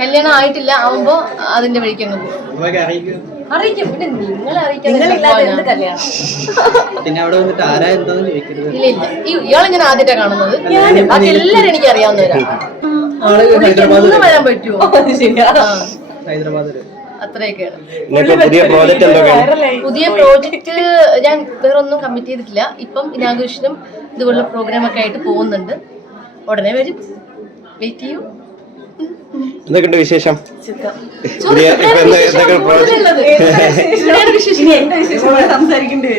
കല്യാണം ആയിട്ടില്ല, ആവുമ്പോ അതിന്റെ വഴിക്ക് അങ്ങ് പോകും. അറിയിക്കും. പിന്നെ നിങ്ങളെ ഇല്ല ഇല്ല, ഇയാളെങ്ങനെ ആദ്യമായിട്ടാണ് കാണുന്നത്. ബാക്കി എല്ലാരും എനിക്ക് അറിയാവുന്നവരാണ്. വരാൻ പറ്റുമോ? അത്രയൊക്കെയാണ്. പുതിയ പ്രോജക്റ്റ് ഞാൻ വേറൊന്നും കമ്മിറ്റ് ചെയ്തിട്ടില്ല. ഇപ്പം ഇനാഗുറേഷനും ഇതുപോലുള്ള പ്രോഗ്രാം ഒക്കെ ആയിട്ട് പോകുന്നുണ്ട്. ഉടനെ വരും, വെയിറ്റ് ചെയ്യൂ. എന്തൊക്കെയുണ്ട് വിശേഷം?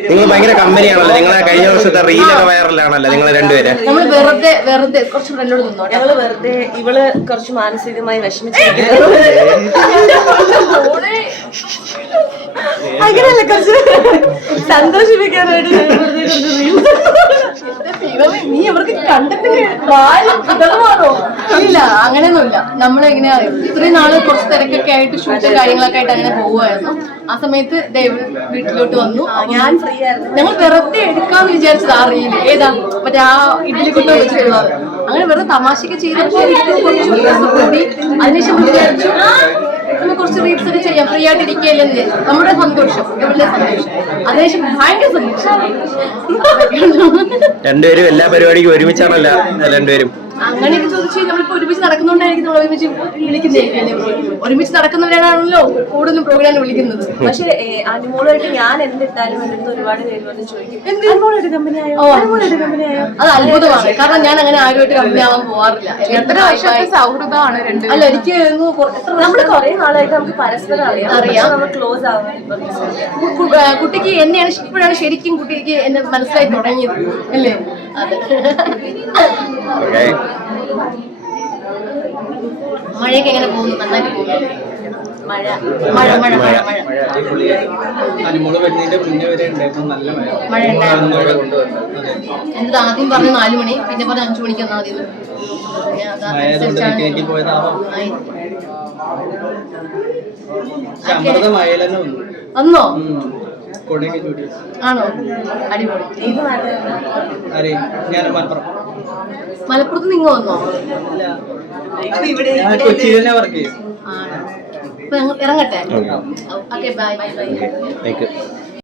നിങ്ങൾ ഭയങ്കര കമ്പനിയാണല്ലോ. നിങ്ങളെ കഴിഞ്ഞ വർഷത്തെ റീലൊക്കെ വൈറലാണല്ലോ നിങ്ങൾ രണ്ടുപേരെ. നമ്മൾ വെറുതെ കുറച്ച് ഫ്രണ്ടോട് നിന്നോ. ഞങ്ങള് വെറുതെ ഇവള് കുറച്ച് മാനസികമായി വിഷമിച്ചിരിക്കുന്നു. അങ്ങനെയല്ല, കുറച്ച് സന്തോഷിപ്പിക്കാനായിട്ട് നീ അവർക്ക് കണ്ടിട്ട് ഇല്ല, അങ്ങനെയൊന്നുമില്ല. നമ്മളെങ്ങനെയാ ഇത്രയും നാള് കുറച്ച് തിരക്കൊക്കെ ആയിട്ട് ഷൂട്ട് കാര്യങ്ങളൊക്കെ ആയിട്ട് അങ്ങനെ പോവുമായിരുന്നു. ആ സമയത്ത് വീട്ടിലോട്ട് വന്നു. ഞാൻ ഫ്രീ ആയിരുന്നു. ഞങ്ങൾ വെറുതെ എടുക്കാന്ന് വിചാരിച്ചത് ആ റീല്. ഏതാ മറ്റേ ആ ഇഡ്ഡലി കുട്ട വെച്ചിട്ടുള്ളത്. അങ്ങനെ വെറുതെ തമാശക്ക് ചെയ്തപ്പോൾ കൂടി അതിനുശേഷം വിചാരിച്ചു നമുക്ക് കുറച്ച് റീൽസ് ഒക്കെ ചെയ്യാം, ഫ്രീ ആയിട്ട് ഇരിക്കുകയല്ലെന്ന് വിചാരിച്ചു. നമ്മുടെ സന്തോഷം, എവിടെ സന്തോഷം. അതിനുശേഷം ഭയങ്കര സന്തോഷം. രണ്ടുപേരും എല്ലാ പരിപാടിക്കും ഒരുമിച്ചാണല്ലോ രണ്ടുപേരും. അങ്ങനെയൊക്കെ ചോദിച്ചു നമ്മളിപ്പോ ഒരുമിച്ച് നടക്കുന്നുണ്ടായിരിക്കും നമ്മൾ ഒരുമിച്ച് വിളിക്കുന്നതായിരിക്കും. ഒരുമിച്ച് നടക്കുന്നവരാണല്ലോ കൂടുതലും പ്രോഗ്രാം വിളിക്കുന്നത്. പക്ഷെ അനുമോളായിട്ട് ഞാൻ എന്തിട്ടാലും എൻ്റെ അടുത്ത് ഒരുപാട് പേര് വന്ന് ചോദിക്കും, അത് അത്ഭുതമാണ്. കാരണം ഞാൻ അങ്ങനെ ആരുമായിട്ട് കമ്പനി ആവാൻ പോവാറില്ല. എത്ര വർഷത്തെ സൗഹൃദമാണ് രണ്ട്. അല്ല, എനിക്ക് നമ്മൾ കുറെ നാളായിട്ട് നമുക്ക് പരസ്പരം അറിയാം, നമ്മൾ ക്ലോസ് ആവാൻ. കുട്ടിക്ക് എന്നെയാണ് ഇപ്പോഴാണ് ശരിക്കും കുട്ടിക്ക് എന്നെ മനസ്സിലായി തുടങ്ങിയത് അല്ലേ? അതെ. മഴയൊക്കെ എങ്ങനെ പോകുന്നു? നന്നായിട്ട് പോകുന്നു. മഴ മഴ മഴ മഴ മഴ മഴ ഉണ്ടായിരുന്നു. എന്നിട്ട് ആദ്യം പറഞ്ഞു 4 മണി, പിന്നെ പറഞ്ഞു 5 മണിക്ക് വന്നാൽ മതി. വന്നോ? ആണോ? അടിപൊളി. മലപ്പുറത്ത് നിങ്ങൾ വന്നോ? ഇറങ്ങട്ടെ. Okay, bye bye bye.